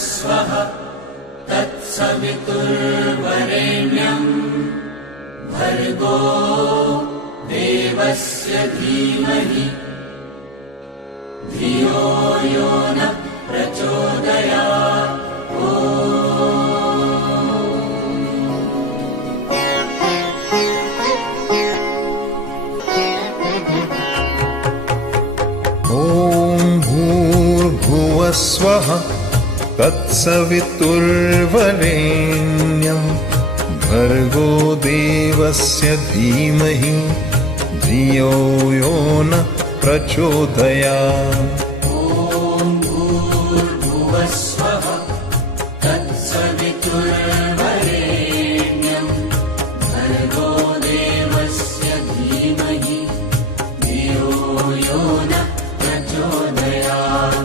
स्वः तत्सवितुर्वरेण्यम् भर्गो देवस्य धीमहि धियो यो न प्रचोदयात्। ॐ भूर्भुवः स्वः तत्सवितुर्वरेण्यम् भर्गो देवस्य धीमहि धियो यो न प्रचोदयात्। ॐ भूर्भुवः स्वः तत्सवितुर्वरेण्यम् भर्गो देवस्य धीमहि धियो यो न